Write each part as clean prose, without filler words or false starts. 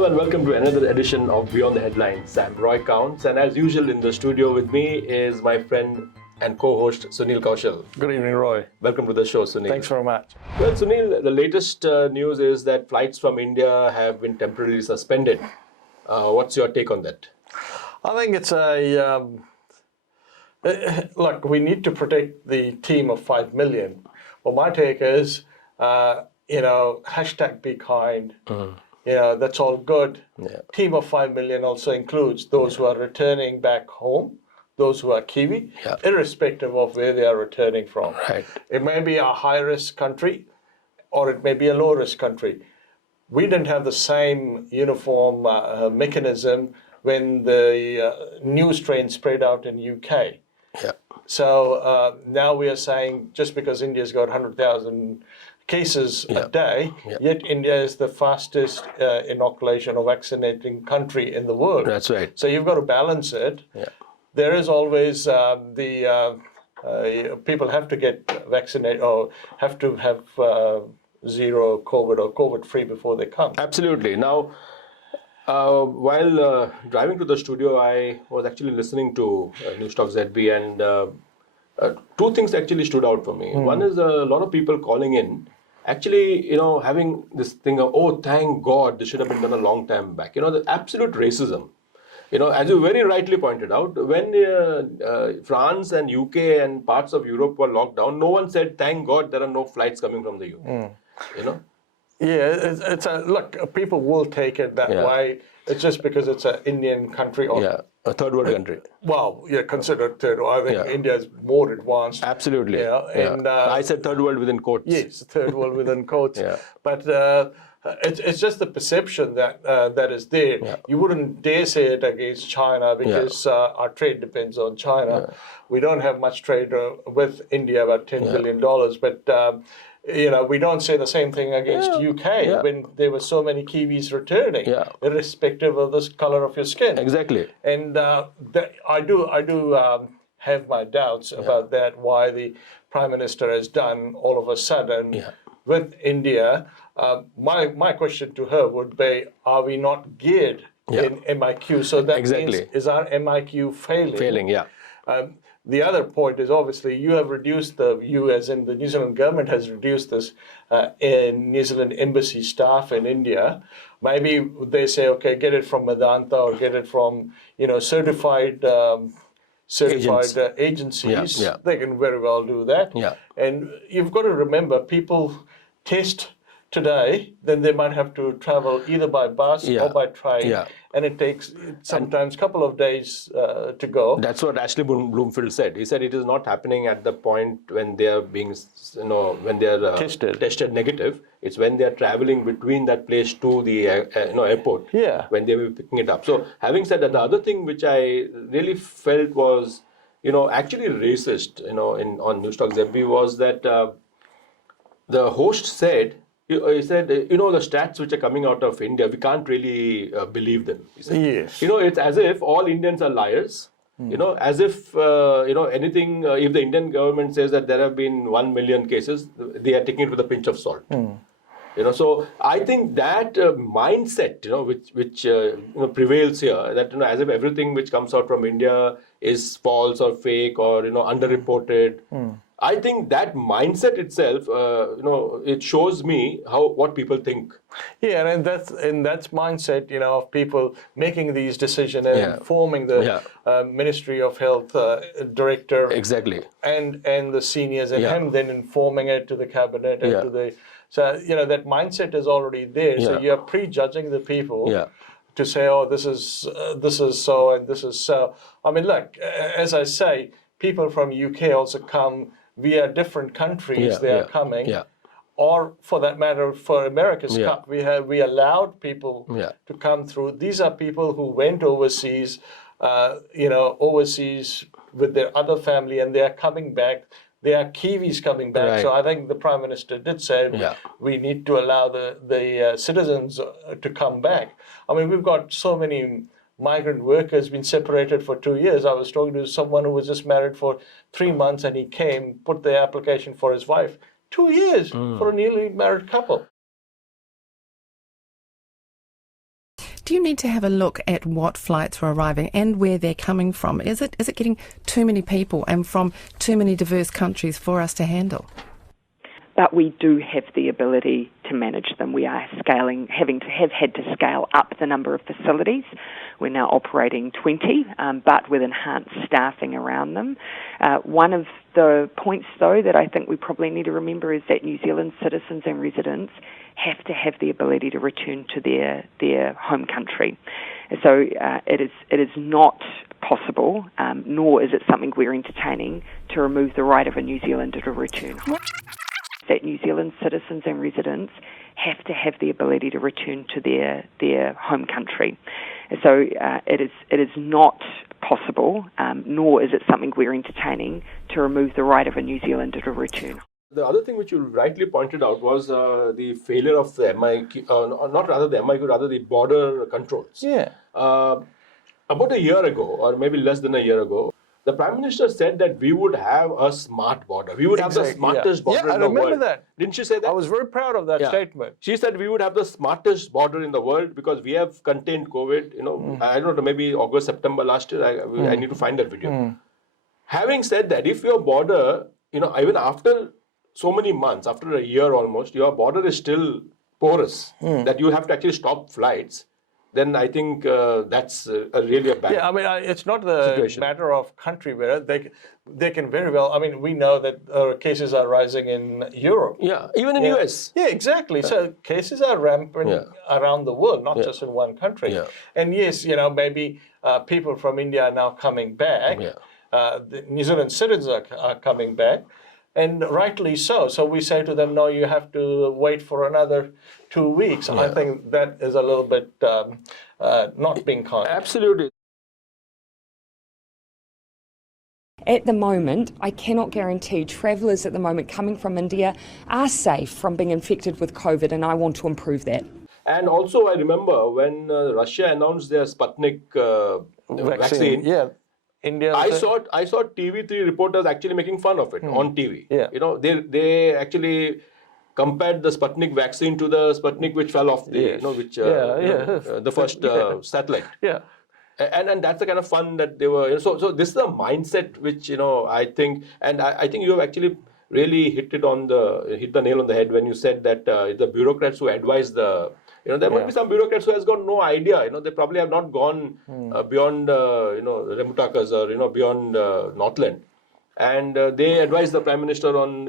Hello and welcome to another edition of Beyond the Headlines. I'm Roy Kaunds, and as usual in the studio with me is my friend and co-host Sunil Kaushal. Good evening, Roy. Welcome to the show, Sunil. Thanks very much. Well, Sunil, the latest news is that flights from India have been temporarily suspended. What's your take on that? I think it's look, we need to protect the team of 5 million. Well, my take is, hashtag be kind. That's all good. Yeah. Team of 5 million also includes those who are returning back home, those who are Kiwi, irrespective of where they are returning from. Right. It may be a high-risk country or it may be a low-risk country. We didn't have the same uniform mechanism when the new strain spread out in UK. Yeah. So now we are saying just because India's got 100,000 cases a day, yet India is the fastest inoculation or vaccinating country in the world. That's right. So you've got to balance it. Yeah. There is always people have to get vaccinated or have to have zero COVID or COVID-free before they come. Absolutely. Now, while driving to the studio, I was actually listening to Newstalk ZB, and two things actually stood out for me. One is a lot of people calling in, actually, having this thing of, oh, thank God, this should have been done a long time back. The absolute racism. As you very rightly pointed out, when France and UK and parts of Europe were locked down, no one said, thank God there are no flights coming from the UK. Yeah, it's look, people will take it that way. It's just because it's an Indian country. A third world country. Well, considered third world. I think India is more advanced. Absolutely. And I said third world within quotes. Yes, third world within quotes. But it's just the perception that is there. You wouldn't dare say it against China because our trade depends on China. We don't have much trade with India, about $10 billion. But we don't say the same thing against UK when there were so many Kiwis returning, irrespective of the color of your skin. Exactly. And I do have my doubts about that, why the Prime Minister has done all of a sudden with India. My question to her would be, are we not geared in MIQ? So that means, is our MIQ failing? Failing, The other point is obviously you have reduced the New Zealand government has reduced this in New Zealand embassy staff in India. Maybe they say, okay, get it from Medanta or get it from certified agencies. They can very well do that. And you've got to remember, people test today, then they might have to travel either by bus or by train, and it takes sometimes a couple of days to go. That's what Ashley Bloomfield said. He said it is not happening at the point when they are being, when they are tested negative. It's when they are traveling between that place to the airport. When they will be picking it up. So having said that, the other thing which I really felt was, actually racist, on Newstalk ZB was that the host said. He said, the stats which are coming out of India, we can't really believe them. He said. Yes. It's as if all Indians are liars. As if, anything, if the Indian government says that there have been 1 million cases, they are taking it with a pinch of salt. So I think that mindset, which prevails here, that, as if everything which comes out from India is false or fake or, underreported. I think that mindset itself, it shows me what people think. Yeah, and that's mindset, of people making these decisions and informing the Ministry of Health director. Exactly. And the seniors and him then informing it to the cabinet and to the. So that mindset is already there. So you are prejudging the people. To say, oh, this is so and this is so. I mean, look, as I say, people from UK also come via different countries. They are coming. Or for that matter, for America's Cup, we allowed people to come through. These are people who went overseas, overseas with their other family, and they are coming back. They are Kiwis coming back. Right. So I think the Prime Minister did say we need to allow the citizens to come back. I mean, we've got so many migrant workers been separated for 2 years. I was talking to someone who was just married for 3 months, and he came, put the application for his wife. 2 years for a newly married couple. do you need to have a look at what flights are arriving and where they're coming from? Is it getting too many people and from too many diverse countries for us to handle? But we do have the ability to manage them. We are have had to scale up the number of facilities. We're now operating 20, but with enhanced staffing around them. One of the points, though, that I think we probably need to remember is that New Zealand citizens and residents have to have the ability to return to their home country. So it is not possible, nor is it something we're entertaining, to remove the right of a New Zealander to return home. That New Zealand citizens and residents have to have the ability to return to their home country. So it is not possible, nor is it something we're entertaining, to remove the right of a New Zealander to return. The other thing which you rightly pointed out was the failure of the MIQ, the border controls. Yeah. About a year ago, or maybe less than a year ago, the Prime Minister said that we would have a smart border. We would have the smartest border in the world. I remember that. Didn't she say that? I was very proud of that statement. She said we would have the smartest border in the world because we have contained COVID. I don't know, maybe August, September last year. I need to find that video. Having said that, if your border, even after so many months, after a year almost, your border is still porous, that you have to actually stop flights, then I think that's really a bad situation. I mean, it's not the matter of country where they can very well. I mean, we know that cases are rising in Europe. Yeah, even in US. Yeah, exactly. So cases are rampant around the world, not just in one country. Yeah. And yes, maybe people from India are now coming back. Yeah. The New Zealand citizens are coming back. And rightly so. So we say to them, no, you have to wait for another 2 weeks. Yeah. I think that is a little bit not being kind. Absolutely. At the moment, I cannot guarantee travellers at the moment coming from India are safe from being infected with COVID, and I want to improve that. And also, I remember when Russia announced their Sputnik vaccine. Yeah. India. I saw TV3 reporters actually making fun of it on TV. Yeah. They actually compared the Sputnik vaccine to the Sputnik which fell off the the first satellite. Yeah. And that's the kind of fun that they were. So this is a mindset which I think, and I think you have actually really hit the nail on the head when you said that the bureaucrats who advise the. There might be some bureaucrats who has got no idea. They probably have not gone beyond, Remutakas or beyond Northland, and they advise the Prime Minister on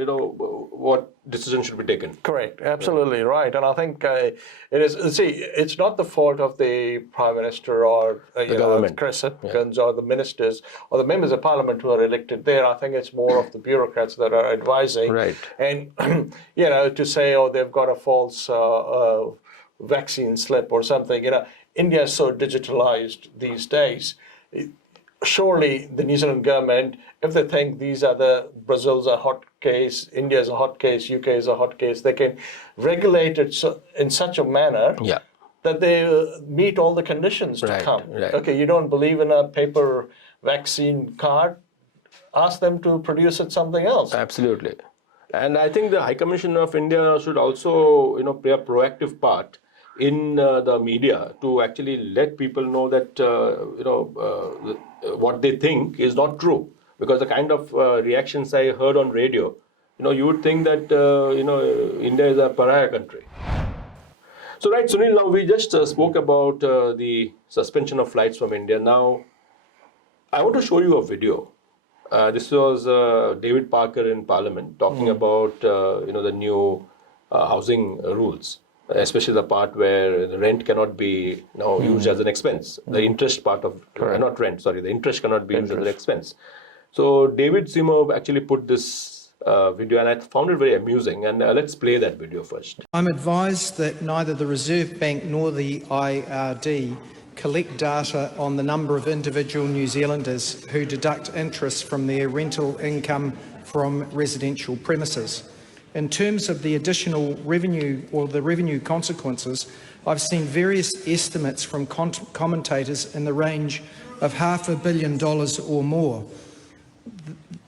what decision should be taken. Correct, absolutely right. And I think it is. See, it's not the fault of the Prime Minister or the government, or the ministers or the members of Parliament who are elected there. I think it's more of the bureaucrats that are advising. Right. And to say, they've got a false. Vaccine slip or something. India is so digitalized these days. Surely the New Zealand government, if they think Brazil's a hot case, India is a hot case, UK is a hot case, they can regulate it in such a manner that they meet all the conditions to come. Right. Okay, you don't believe in a paper vaccine card, ask them to produce it something else. Absolutely. And I think the High Commission of India should also play a proactive part in the media to actually let people know that what they think is not true, because the kind of reactions I heard on radio, you would think that India is a pariah country. So right, Sunil, now we just spoke about the suspension of flights from India. Now I want to show you a video. This was David Parker in Parliament talking about the new housing rules, especially the part where the rent cannot be now used as an expense. The interest part of not rent, sorry, the interest cannot be used as an expense. So David Seymour actually put this video, and I found it very amusing. And let's play that video first. I'm advised that neither the Reserve Bank nor the IRD collect data on the number of individual New Zealanders who deduct interest from their rental income from residential premises. In terms of the additional revenue or the revenue consequences, I've seen various estimates from commentators in the range of $500 million or more.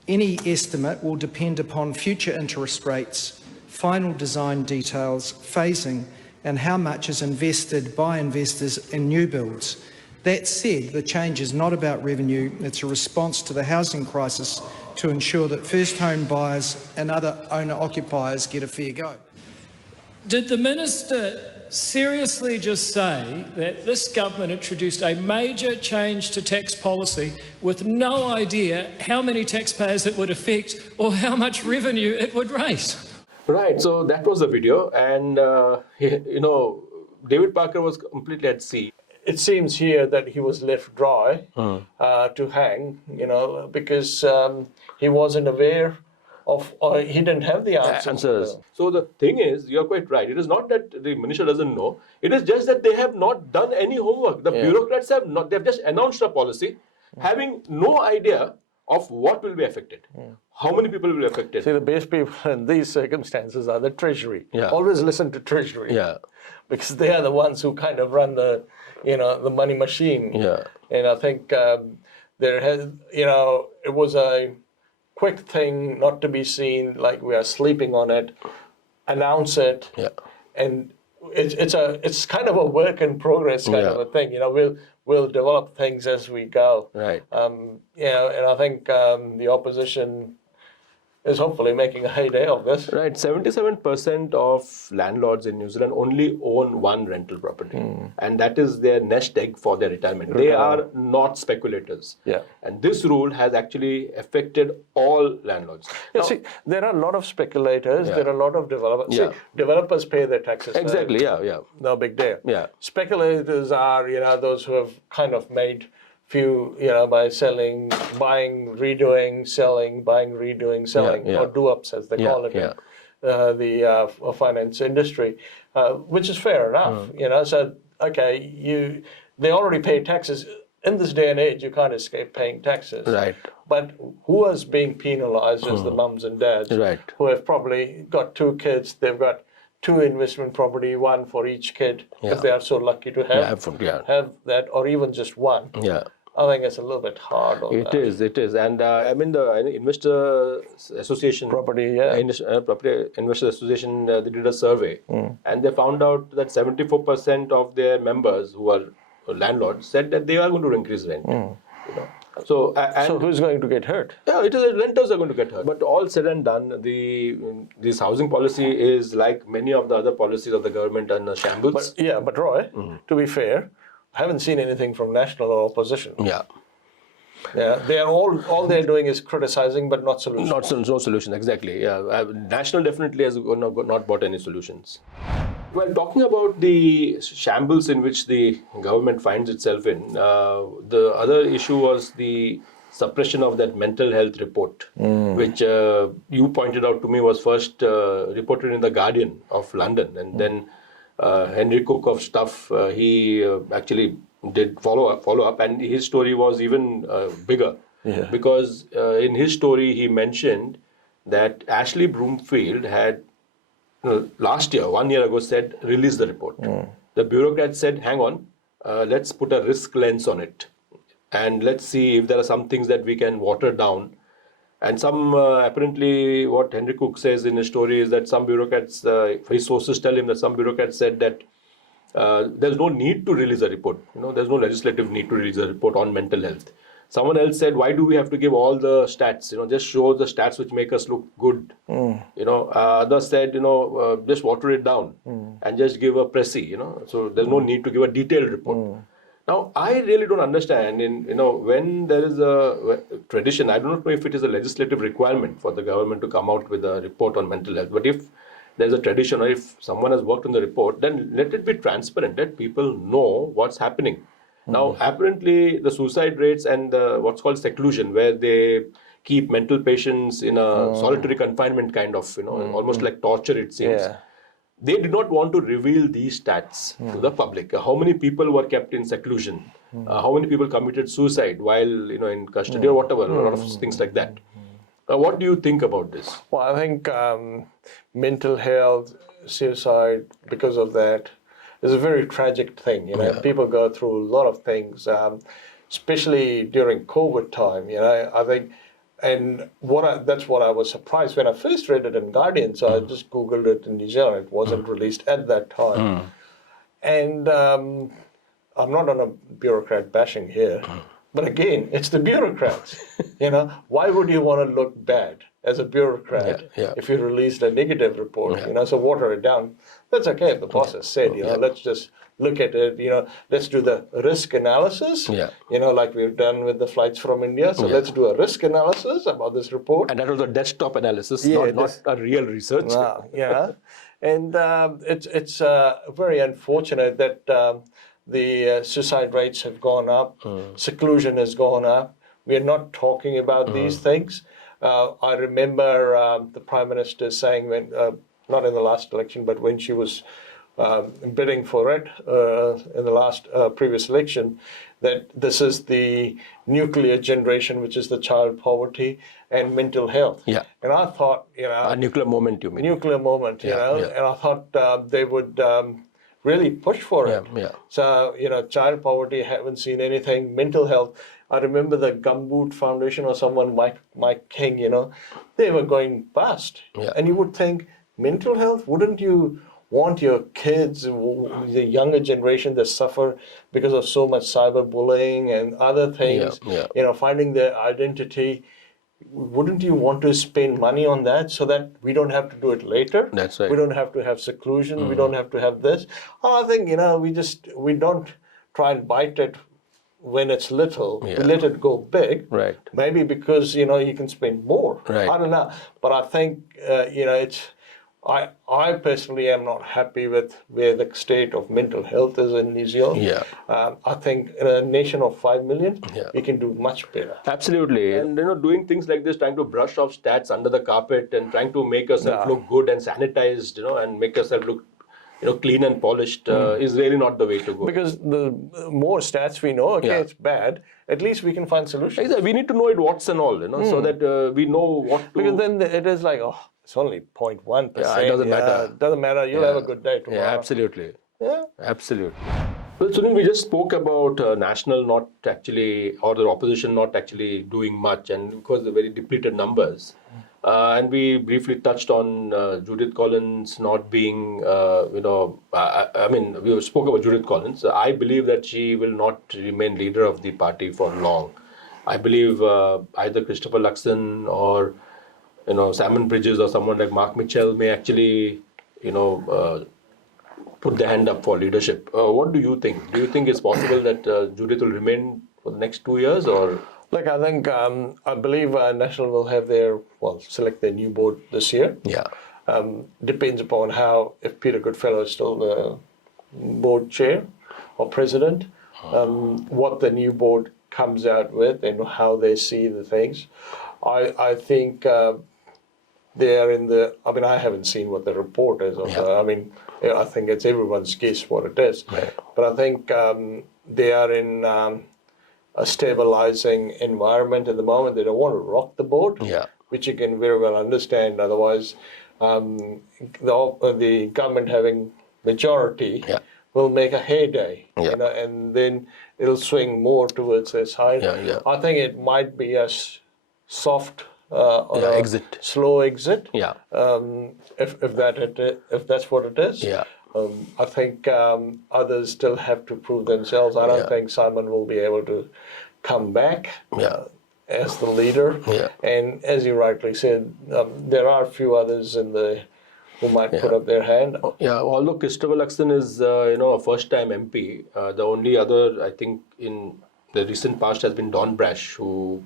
Any estimate will depend upon future interest rates, final design details, phasing, and how much is invested by investors in new builds. That said, the change is not about revenue. It's a response to the housing crisis to ensure that first home buyers and other owner-occupiers get a fair go. Did the Minister seriously just say that this government introduced a major change to tax policy with no idea how many taxpayers it would affect or how much revenue it would raise? Right, so that was the video, and David Parker was completely at sea. It seems here that he was left dry to hang, because he wasn't aware of, or he didn't have the answers. So the thing is, you're quite right. It is not that the minister doesn't know. It is just that they have not done any homework. The bureaucrats have not. They've just announced a policy, having no idea of what will be affected, how many people will be affected. See, the best people in these circumstances are the Treasury. Yeah. Always listen to Treasury. Yeah. Because they are the ones who kind of run the money machine. Yeah. And I think it was a quick thing not to be seen like we are sleeping on it, announce it, and it's kind of a work in progress kind of a thing. We'll develop things as we go. Right. And I think the opposition is hopefully making a heyday of this. Right. 77% of landlords in New Zealand only own one rental property. And that is their nest egg for their retirement. They are not speculators. Yeah. And this rule has actually affected all landlords. Now, see, there are a lot of speculators, there are a lot of developers. Yeah. See, developers pay their taxes. Exactly, No big deal. Yeah. Speculators are, those who have kind of made few, by selling, buying, redoing, selling, buying, redoing, selling, or do-ups as they call it in the finance industry, which is fair enough. So okay, they already pay taxes. In this day and age, you can't escape paying taxes. Right. But who is being penalised is the mums and dads who have probably got 2 kids. They've got 2 investment property, 1 for each kid, if they are so lucky to have that, or even just 1. Yeah. I think it's a little bit hard on that. It is. And the Investor Association, Property Investor Association, they did a survey, and they found out that 74% of their members who are landlords said that they are going to increase rent. So who's going to get hurt? Yeah, renters are going to get hurt. But all said and done, this housing policy is like many of the other policies of the government and shambles. But Roy, to be fair, I haven't seen anything from national or opposition. Yeah. Yeah, they are all they're doing is criticizing, but not solutions. No solution, exactly. Yeah, national definitely has not brought any solutions. Well, talking about the shambles in which the government finds itself in, the other issue was the suppression of that mental health report, which you pointed out to me was first reported in The Guardian of London, and then Henry Cook of Stuff, he actually did follow up, and his story was even bigger, because in his story he mentioned that Ashley Broomfield had last year, 1 year ago, said release the report. The bureaucrats said, hang on, let's put a risk lens on it, and let's see if there are some things that we can water down. And some, apparently, what Henry Cook says in his story is that some bureaucrats, his sources tell him that some bureaucrats said that there's no need to release a report. There's no legislative need to release a report on mental health. Someone else said, why do we have to give all the stats? Just show the stats which make us look good. Others said, just water it down and just give a précis, So there's no need to give a detailed report. Now, I really don't understand, when there is a tradition, I don't know if it is a legislative requirement for the government to come out with a report on mental health, but if there's a tradition or if someone has worked on the report, then let it be transparent, let people know what's happening. Now, apparently, the suicide rates and what's called seclusion, where they keep mental patients in a solitary confinement kind of, almost like torture, it seems. Yeah. They did not want to reveal these stats to the public. How many people were kept in seclusion? How many people committed suicide while in custody or whatever, a lot of things like that. What do you think about this? Well, I think mental health, suicide, because of that, is a very tragic thing. People go through a lot of things, especially during COVID time. I think. And that's what I was surprised when I first read it in Guardian. So I just Googled it in New Zealand. It wasn't released at that time. And I'm not on a bureaucrat bashing here, but again, it's the bureaucrats. Why would you want to look bad as a bureaucrat if you released a negative report? So water it down. That's okay. The boss has said, let's just look at it. Let's do the risk analysis. Like we've done with the flights from India. So let's do a risk analysis about this report. And that was a desktop analysis, not a real research. And it's very unfortunate that the suicide rates have gone up, seclusion has gone up. We are not talking about these things. I remember the Prime Minister saying, when not in the last election, but when she was bidding for it in the last previous election, that this is the nuclear generation, which is the child poverty and mental health. And I thought, a nuclear moment, you mean? Nuclear moment, and I thought they would really push for it. So, child poverty, haven't seen anything. Mental health, I remember the Gumboot Foundation or someone, Mike King, they were going bust. And you would think, mental health, wouldn't you want your kids, the younger generation that suffer because of so much cyberbullying and other things, finding their identity, wouldn't you want to spend money on that so that we don't have to do it later? That's right. We don't have to have seclusion. We don't have to have this. I think, we don't try and bite it when it's little. We let it go big. Right. Maybe because, you can spend more. Right. I don't know. But I think, it's, I personally am not happy with where the state of mental health is in New Zealand. I think in a nation of 5 million, we can do much better. Absolutely. And doing things like this, trying to brush off stats under the carpet and trying to make yourself look good and sanitized, and make yourself look clean and polished is really not the way to go. Because the more stats we know, it's bad, at least we can find solutions. Exactly. We need to know it what's and all, so that we know what to... Because then it is like, it's only 0.1%. It doesn't matter. It doesn't matter. You'll have a good day tomorrow. Yeah, absolutely. Yeah. Absolutely. Well, Sunil, we just spoke about National not actually, or the opposition not actually doing much, and because the very depleted numbers. And we briefly touched on Judith Collins not being, we spoke about Judith Collins. I believe that she will not remain leader of the party for long. I believe either Christopher Luxon or Salmon Bridges or someone like Mark Mitchell may actually, put their hand up for leadership. What do you think? Do you think it's possible that Judith will remain for the next 2 years, or? Look, I think, I believe National will have select their new board this year. Depends upon if Peter Goodfellow is still the board chair or president, what the new board comes out with and how they see the things. I think they are I haven't seen what the report is. I think it's everyone's guess what it is. But I think they are in a stabilizing environment at the moment. They don't want to rock the boat, which you can very well understand. Otherwise, the government having majority will make a heyday, and then it'll swing more towards their side. I think it might be a soft exit, slow exit. If that's what it is. I think others still have to prove themselves. I don't think Simon will be able to come back as the leader. And as you rightly said, there are a few others who might put up their hand. Although Christopher Luxon is a first-time MP, the only other I think in the recent past has been Don Brash, who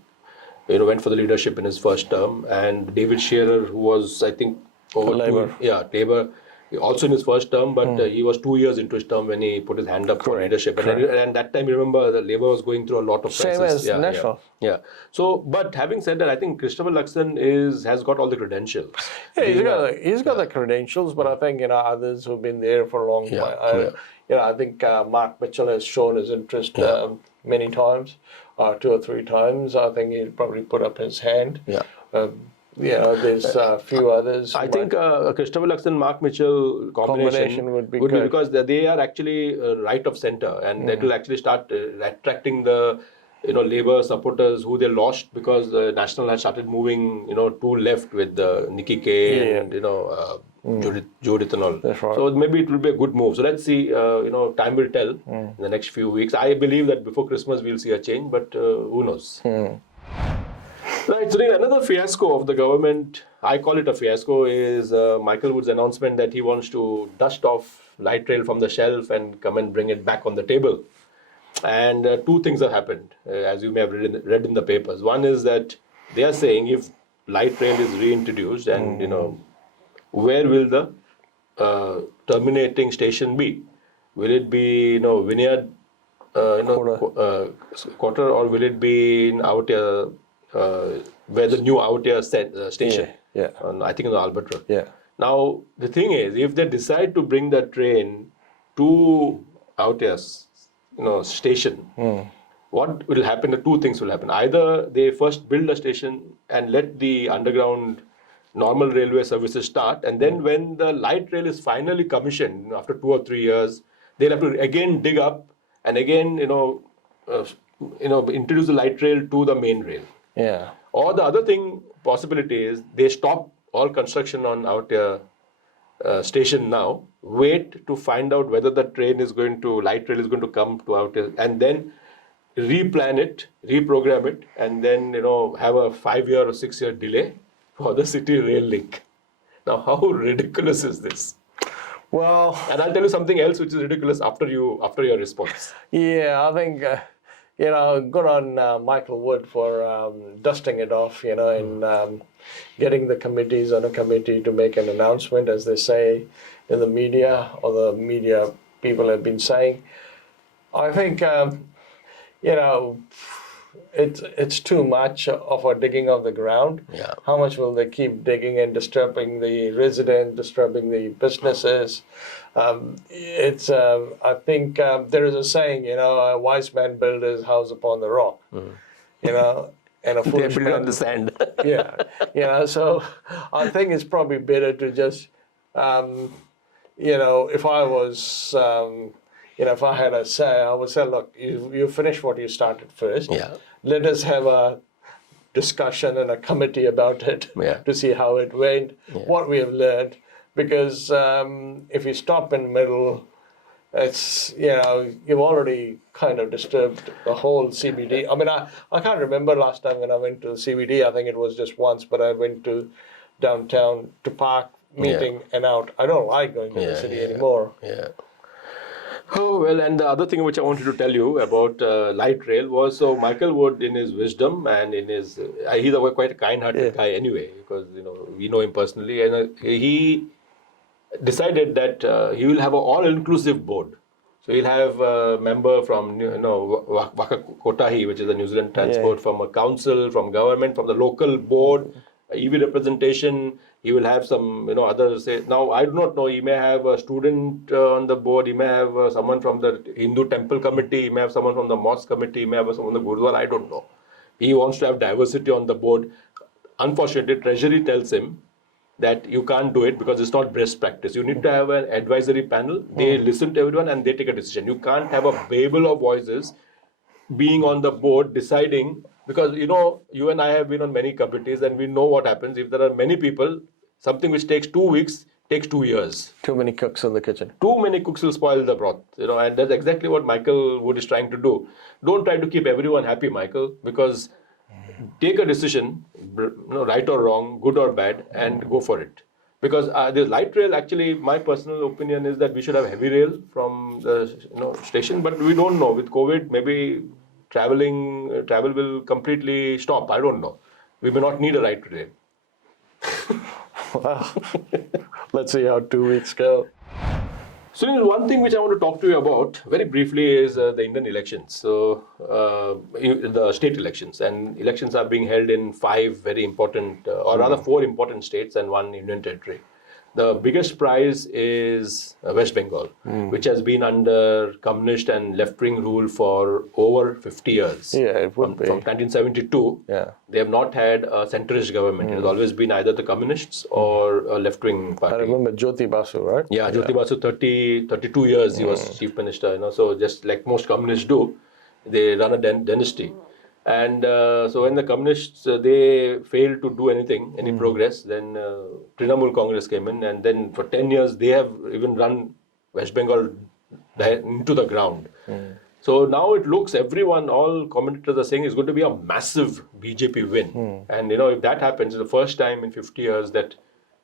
went for the leadership in his first term, and David Shearer, who was I think over Labour. Labour. Also in his first term, but he was 2 years into his term when he put his hand up for leadership. And that time, remember, the Labour was going through a lot of crisis. Same as National. So, but having said that, I think Christopher Luxon has got all the credentials. He's got the credentials, but I think others who've been there for a long time. I think Mark Mitchell has shown his interest many times, 2 or 3 times. I think he'll probably put up his hand. There's a few others. I think Christopher Luxon, Mark Mitchell combination would be good, good. Because they are actually right of centre, and that will actually start attracting the Labour supporters who they lost because the National has started moving to left with Nikki K and geoethanol. That's right. So maybe it will be a good move. So let's see. Time will tell in the next few weeks. I believe that before Christmas we'll see a change, but who knows? Right, Sunil, another fiasco of the government, I call it a fiasco, is Michael Wood's announcement that he wants to dust off light rail from the shelf and come and bring it back on the table. And two things have happened, as you may have read in the papers. One is that they are saying if light rail is reintroduced, and where will the terminating station be? Will it be Vineyard quarter, or will it be in Outer, where the new Outer station? Yeah. I think in the Albert Road. Yeah. Now the thing is, if they decide to bring the train to Outer station, what will happen? The two things will happen. Either they first build a station and let the underground normal railway services start, and then when the light rail is finally commissioned after 2 or 3 years, they'll have to again dig up and again introduce the light rail to the main rail. Yeah. Or the other possibility is they stop all construction on Outer station now, wait to find out whether the light rail is going to come to Outer, and then replan it, reprogram it, and then have a 5-year or 6-year delay for the city rail link. Now, how ridiculous is this? Well, and I'll tell you something else which is ridiculous after your response. Yeah, I think good on Michael Wood for dusting it off, and getting the committees on a committee to make an announcement, as they say in the media, or the media people have been saying. I think it's too much of a digging of the ground. Yeah. How much will they keep digging and disturbing the resident, disturbing the businesses? I think there is a saying, a wise man built his house upon the rock, and a foolish man on the sand. Yeah, so I think it's probably better to just, if I was, if I had a say, I would say, look, you finish what you started first. Yeah. Let us have a discussion and a committee about it to see how it went, what we have learned. Because if you stop in the middle, it's, you've already kind of disturbed the whole CBD. I mean, I can't remember last time when I went to the CBD. I think it was just once, but I went to downtown to park, meeting, and out. I don't like going to the city anymore. Yeah. Oh, well, and the other thing which I wanted to tell you about light rail was, so Michael Wood, in his wisdom and in his, he's quite a kind-hearted guy anyway, because, we know him personally, and he decided that he will have an all-inclusive board. So he'll have a member from, Waka Kotahi, which is the New Zealand transport, from a council, from government, from the local board, EV representation. He will have some, others. Now, I do not know. He may have a student on the board. He may have someone from the Hindu temple committee. He may have someone from the mosque committee. He may have someone from the Gurdwara. I don't know. He wants to have diversity on the board. Unfortunately, Treasury tells him that you can't do it because it's not best practice. You need to have an advisory panel. They listen to everyone and they take a decision. You can't have a babel of voices being on the board deciding, because you and I have been on many committees and we know what happens. If there are many people, something which takes 2 weeks takes 2 years. Too many cooks in the kitchen. Too many cooks will spoil the broth. And that's exactly what Michael Wood is trying to do. Don't try to keep everyone happy, Michael, because take a decision, right or wrong, good or bad, and go for it. Because the light rail, actually, my personal opinion is that we should have heavy rail from the station, but we don't know. With COVID, maybe travel will completely stop. I don't know. We may not need a light rail. Wow. Let's see how 2 weeks go. So, one thing which I want to talk to you about very briefly is the Indian elections. So, the state elections, and elections are being held in 5 very important, or rather 4 important states and 1 union territory. The biggest prize is West Bengal, which has been under communist and left-wing rule for over 50 years. Yeah, it would be. From 1972, they have not had a centrist government. It has always been either the communists or a left-wing party. I remember Jyoti Basu, right? Yeah, Jyoti Basu, 32 years he was chief minister. So just like most communists do, they run a dynasty. And so when the communists, they failed to do any progress, then Trinamool Congress came in, and then for 10 years they have even run West Bengal into the ground. So now it looks, all commentators are saying it's going to be a massive BJP win. And, if that happens, it's the first time in 50 years that,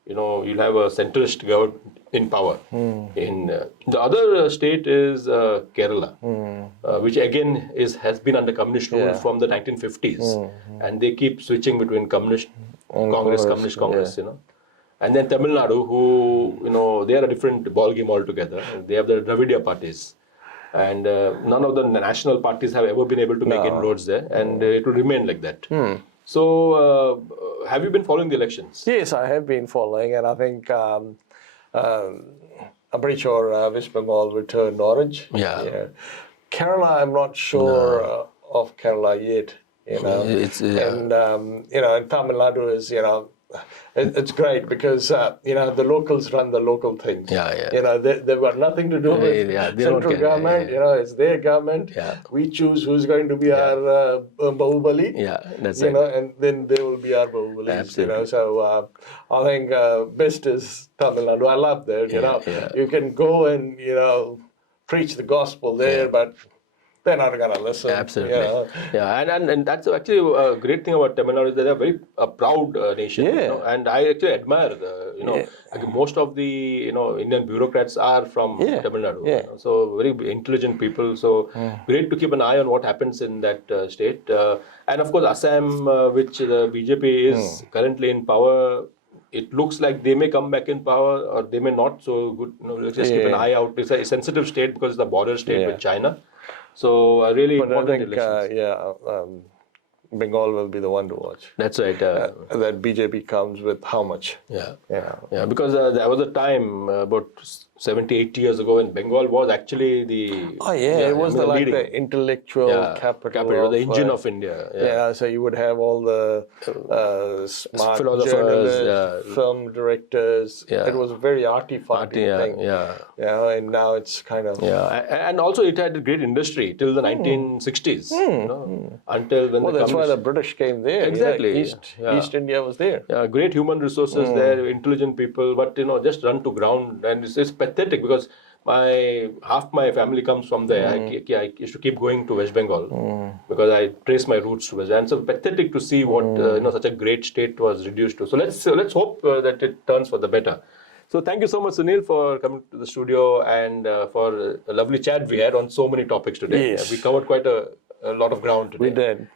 you'll have a centrist government in power. In the other state is Kerala, which again has been under communist rule from the 1950s. And they keep switching between communist Congress, And then Tamil Nadu, who, they are a different ballgame altogether. They have the Dravidia parties. And none of the national parties have ever been able to make inroads there, and it will remain like that. So, have you been following the elections? Yes, I have been following, and I think I'm pretty sure West Bengal will turn orange. Yeah. Kerala, I'm not sure of Kerala yet. And Tamil Nadu is it's great because the locals run the local things. They've got nothing to do with central government. It's their government. We choose who's going to be our Bahubali. That's and then they will be our Bahubalis. So I think best is Tamil Nadu. I love that. You can go and preach the gospel there, but they're not going to listen. Absolutely. And that's actually a great thing about Tamil Nadu is that they're a very proud nation. And I actually admire most of the Indian bureaucrats are from Tamil Nadu. So very intelligent people. So great to keep an eye on what happens in that state. And of course Assam, which the BJP is currently in power. It looks like they may come back in power or they may not. So good. Let's just keep an eye out. It's a sensitive state because it's the border state with China. So really important elections. Bengal will be the one to watch. That's right. That BJP comes with how much? Because there was a time about 70, 80 years ago when Bengal was actually the... it was the intellectual capital. The engine of India. So you would have all the smart journalists, film directors. It was a very arty-farty thing. And now it's kind of... And also it had a great industry till the 1960s. Until when that's why the British came there. Exactly. East India was there. Great human resources there, intelligent people, but just run to ground. And it's pathetic because half my family comes from there. I used to keep going to West Bengal because I trace my roots to West Bengal. And so pathetic to see what such a great state was reduced to. So let's hope that it turns for the better. So thank you so much, Sunil, for coming to the studio and for a lovely chat we had on so many topics today. Yes. We covered quite a lot of ground today. We did.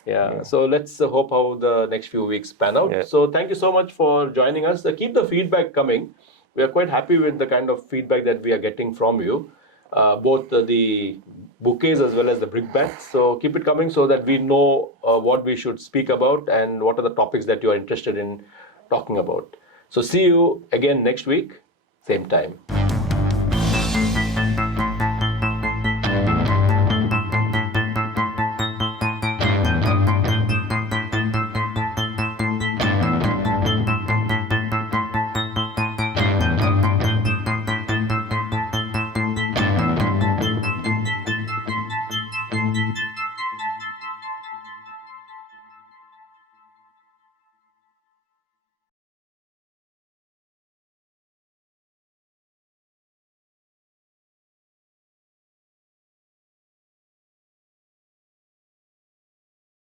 So let's hope how the next few weeks pan out. So thank you so much for joining us. Keep the feedback coming. We are quite happy with the kind of feedback that we are getting from you, both the bouquets as well as the brickbats. So keep it coming so that we know what we should speak about and what are the topics that you are interested in talking about. So see you again next week, same time.